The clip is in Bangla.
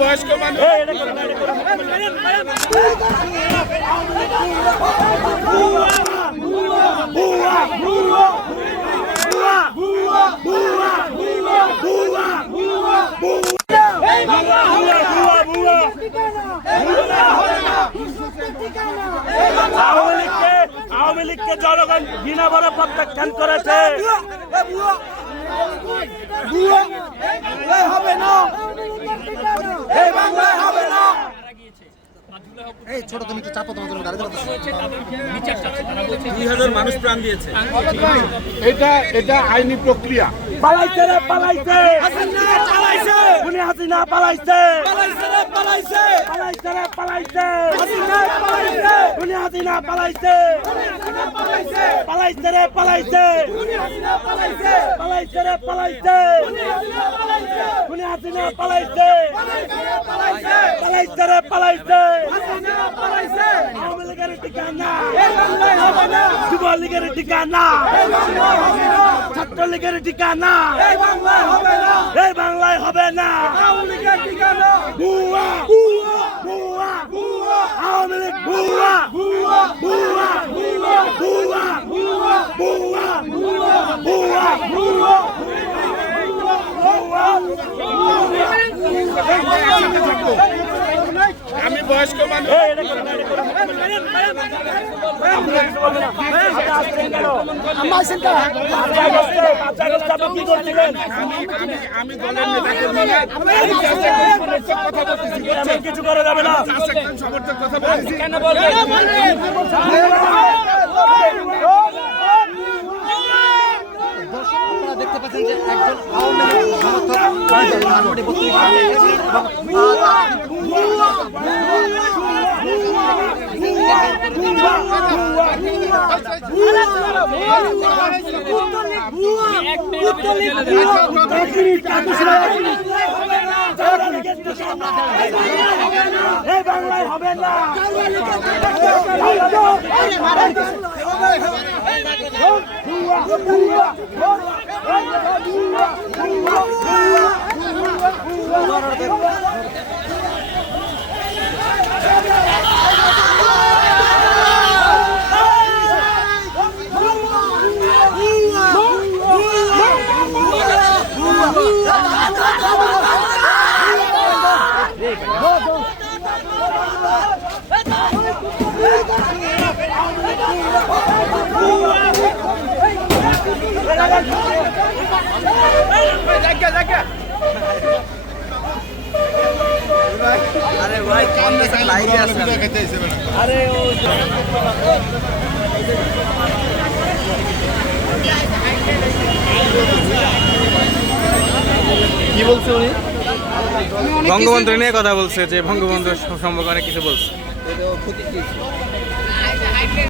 বয়স্ক মানুষ আওয়ামী লীগকে জনগণ ঘৃণা ভরে প্রত্যাখ্যান করেছে। হবে না এই বাংলায় হবে না এই ছোট তুমি একটু চাপো তোমার গাড়ি দুই হাজার মানুষ প্রাণ দিয়েছে। এটা এটা আইনি প্রক্রিয়া। পালাইছে রে পালাইছে। হাসিনা পালাইছে। পালাইছে পালাইছে। পালাইছে পালাইছে। উনি হাসিনা পালাইছে। পালাইছে। রে পালাইছে। পালাইছে। রে পালাইছে। উনি হাসিনা পালাইছে। পালাইছে। রে পালাইছে। আওয়ামী লীগের ঠিকানা। যুবলীগের ঠিকানা। ছাত্র লীগের ঠিকানা এই বাংলায় হবে না এই বাংলায় হবে না আওয়ামী লীগের ঠিকানা বুয়া বুয়া বুয়া বুয়া আওয়ামী লীগ বুয়া বুয়া বুয়া বুয়া বুয়া বুয়া বুয়া বুয়া বুয়া বুয়া আমি বয়স্ক মানুষ আমি দলের কিছু করা যাবে না দেখতে পাচ্ছেন যে একজন আওয়ামী লীগ সমর্থক এবং বাংলায় হবে না কি বলছে উনি? বঙ্গবন্ধু নিয়ে কথা বলছে যে বঙ্গবন্ধু সম্পর্কে অনেক কিছু বলছে।